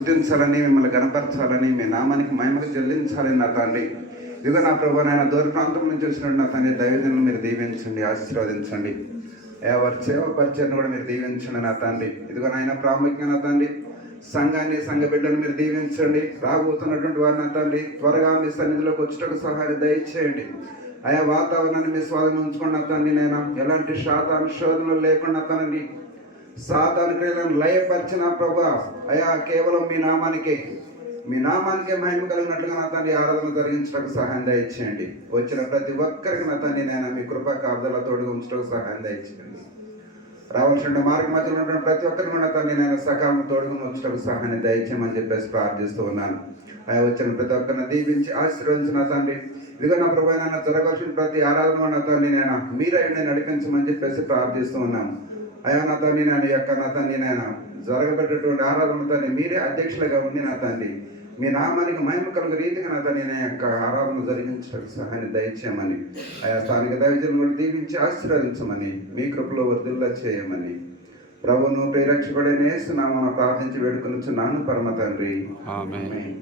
స్తుతించాలని, మిమ్మల్ని గణపరచాలని, మీ నామానికి మహిమకు చెల్లించాలని నా తండ్రి. ఇదిగో నా ప్రభు, నాయన దూర ప్రాంతం నుంచి వచ్చినట్టు నా తండ్రి దైవజనులు మీరు దీవించండి, ఆశీర్వదించండి. వారి సేవ పరిచయం కూడా మీరు దీవించండి నా తండ్రి. ఇదిగో నాయన ప్రాముఖ్యంగా నా తండ్రి సంఘాన్ని, సంఘ బిడ్డను మీరు దీవించండి. రాబోతున్నటువంటి వారిని నా తండ్రి త్వరగా మీ సన్నిధిలోకి వచ్చేటకు సహాయం దయచేయండి. ఆయా వాతావరణాన్ని మీ స్వాధీనం ఉంచుకున్న తండ్రి, నేను ఎలాంటి శాతాను శోధనలు లేకుండా తండ్రి సాతాను క్రియలను లయపరిచిన ప్రభా, అయా కేవలం మీ నామానికే మహిమ కలిగినట్లుగా నా తండ్రి ఆరాధన జరిగించడానికి సహాయం దయచేయండి. వచ్చిన ప్రతి ఒక్కరికి నా తండ్రి నేను మీ కృపా కాపుదల తోడుగా ఉంచడానికి సహాయం దయచేయండి. రావాల్సిన మార్గ మధ్యలో ఉన్నటువంటి ప్రతి ఒక్కరికి నా తండ్రి నేను సకాలం తోడుగా ఉంచడానికి సహాయాన్ని దయచేయమని చెప్పేసి ప్రార్థిస్తూ ఉన్నాను. అయా వచ్చిన ప్రతి ఒక్కరిని దీవించి ఆశీర్వదించిన తండ్రి. ఇదిగో నా ప్రభు, నన్ను జరగాల్సిన ప్రతి ఆరాధన నా తండ్రి నేను మీరే నడిపించమని చెప్పేసి ప్రార్థిస్తూ ఉన్నాను. అయా నా తండ్రి నా తండ్రి నేను జరగబెట్టేటువంటి ఆరాధన తండ్రి మీరే అధ్యక్షులుగా ఉండి నా తండ్రి మీ నామానికి మహిమ కలుగు రీతిగా నా తండ్రి నా యొక్క ఆరాధన జరిగించడానికి సహాయాన్ని దయచేయమని, ఆయా స్థానిక దైవజనులను కూడా దీవించి ఆశీర్వదించమని, మీ కృపలో వర్ధిల్లా చేయమని ప్రభువును ప్రేరక్షకుడైన యేసు నామమున ప్రార్థించి వేడుకొనుచున్నాను పరమ తండ్రి. ఆమేన్.